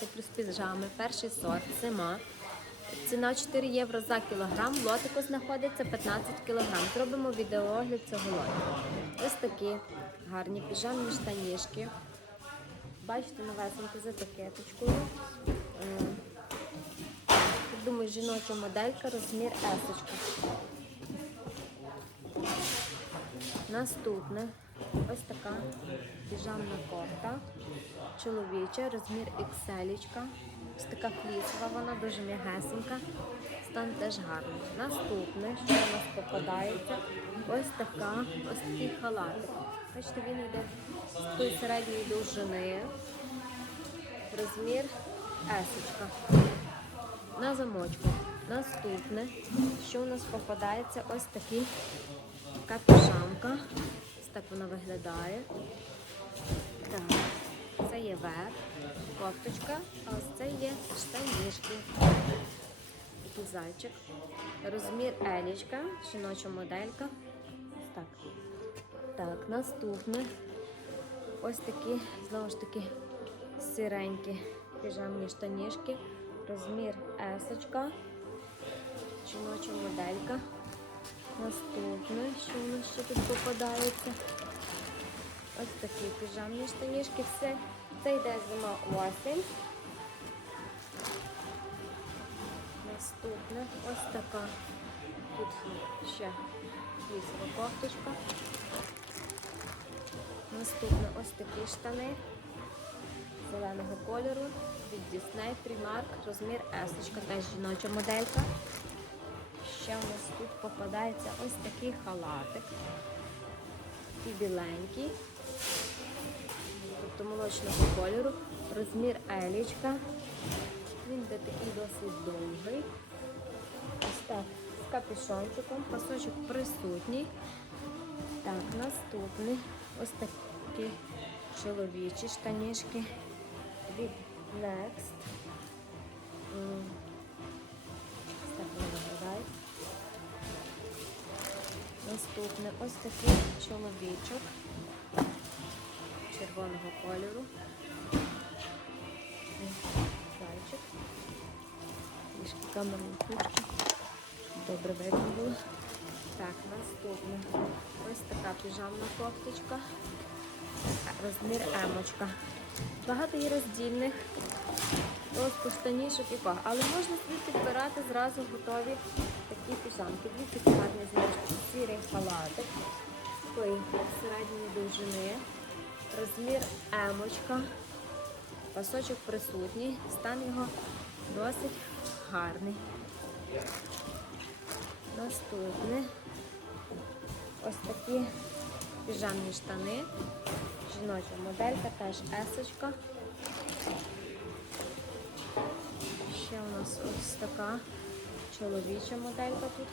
Плюс піжами, перший сорт, зима. Ціна 4 євро за кілограм. Лотику знаходиться 15 кілограм. Зробимо відеоогляд цього лоту. Ось такі гарні піжамні штанішки. Бачите, новесенькі з етикеточкою. Е, Думаю, жіноча моделька, розмір есочка. Наступне ось така піжамна кофта. Чоловіча, розмір XL. Ось така флісова, вона дуже м'ягесенька. Стан теж гарний. Наступне, що у нас попадається, ось така, ось такий халатик. Бачите, він йде з тої середньої довжини. Розмір есочка. На замочку. Наступне, що у нас попадається, ось такий така піжамка. Ось так вона виглядає. Верх, кофточка, а ось це є штанішки. Такий зайчик. Розмір елічка, жіноча моделька. Так. Так, наступне. Ось такі, знову ж таки, сиренькі піжамні штанішки. Розмір есочка. Жіноча моделька. Наступне, що у нас ще тут попадається? Ось такі піжамні штанішки. Все. Це йде зима осінь. Наступне ось така. Тут ще вісова кофточка. Наступне ось такі штани зеленого кольору від Disney Primark, розмір S, теж жіноча моделька. Ще у нас тут попадається ось такий халатик. І біленький, тобто молочного кольору, розмір елічка. Він буде такий досить довгий. Ось так, з капюшончиком, пасочок присутній. Так, наступний. Ось такі чоловічі штанішки від Next. Ось. Наступне ось такий чоловічок червоного кольору. Зайчик. Трішки камерні кучки. Добре видно було. Так, наступне. Ось така піжамна кофточка. Розмір емочка. Багато є роздільних. Ось штанішок і кого. Але можна собі підбирати зразу готові такі піжамки. Дві підкарні знижки, сірий халатик, такої середньої довжини, розмір емочка, пасочок присутній, стан його досить гарний. Наступне ось такі піжамні штани. Жіноча моделька, теж есочка. Ще у нас ось така чоловіча моделька тут.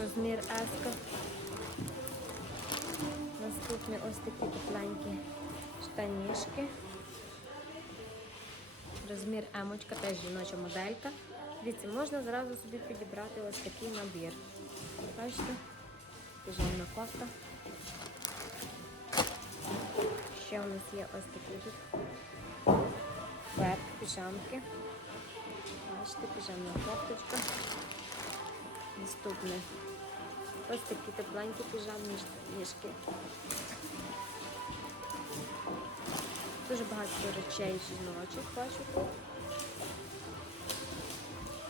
Розмір еска. Наступні ось такі тепленькі штанішки. Розмір емочка, теж жіноча моделька. Дивіться, можна зразу собі підібрати ось такий набір. Бачите? Піжамна кофта. Ще у нас є ось такі верх піжамки. Бачите, піжамна кофточка. Наступне. Ось такі тепленькі піжамні ніжки. Дуже багато речей жіночих бачу тут.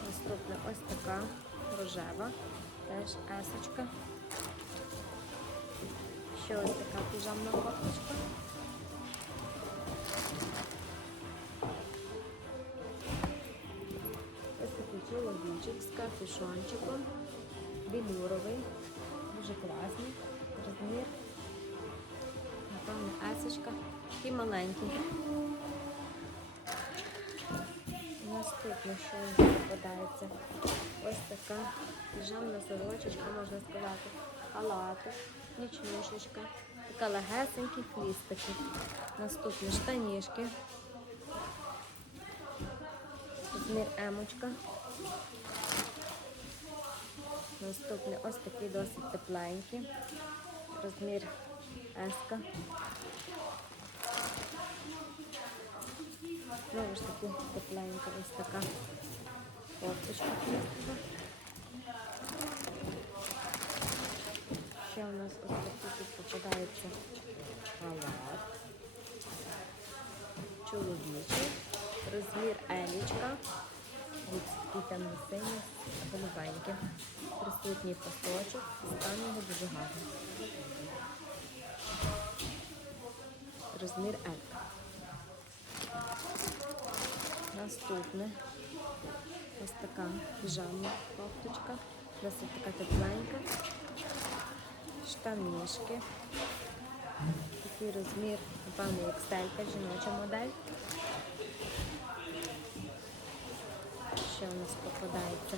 Наступне ось така рожева, теж есочка. Ще ось така піжамна кофточка. Ось такий чоловічик з капюшончиком, білюровий, дуже класний. Розмір, напевно, есочка і маленький. Наступне, що попадається, ось така піжамна сорочечка, можна сказати, халати, нічнушечка, така легесенькі хвістики. Наступні штанішки. Розмір емочка. Наступний ось такий досить тепленький. Розмір еска. Знову ж таки тепленька ось така кофточка. Ще у нас ось такий тут попадається халат. Чоловічий. Розмір елічка. Ось такий темно-синій, голубенький. Присутній пасочок. Стан його дуже гарний. Розмір L. Наступне ось така піжамна кофточка. Досить така тепленька. Штанишки. Такий розмір, напевно, як стелька, жіноча модель. Ще у нас попадається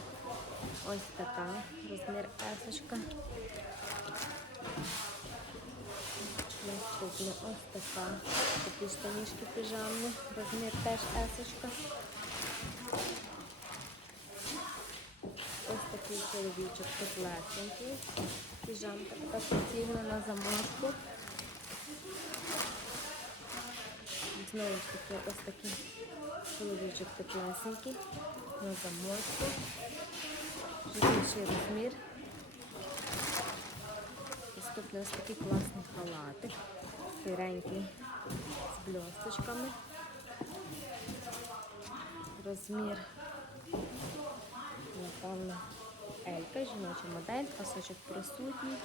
ось така розмір есочка. Наступне ось така. Такі штанішки піжамні. Розмір теж есочка. Ось такий чоловічок теплесенький. Піжамка така суцільна на замочку. Знову ж таки ось такий чоловічок теплесенький на замочку. Жіночий розмір. Наступний ось такий класний халатик. Сиренький з бльосточками. Розмір, напевно, Елька, жіноча модель, пасочок присутній.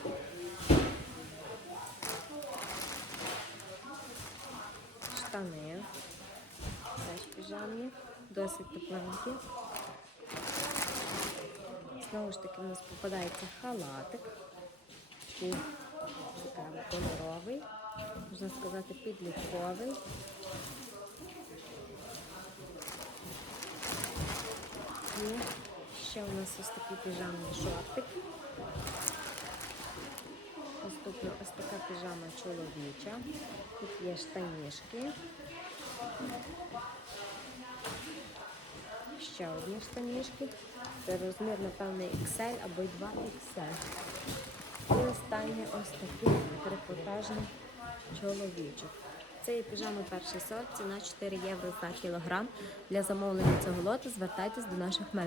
Штани. Теж піжамні, досить тепленькі. Знову ж таки, у нас попадається халатик. Такий цікавий кольоровий, можна сказати, підлітковий. І ще у нас ось такий піжамний шортик. Наступна ось така піжама чоловіча. Тут є штанішки. Ще одні штанішки. Це розмір, напевне, XL або й 2XL. І останнє ось такий трикотажний чоловічок. Це є піжама перший сорт, ціна 4 євро за кілограм. Для замовлення цього лоту звертайтесь до наших менеджерів.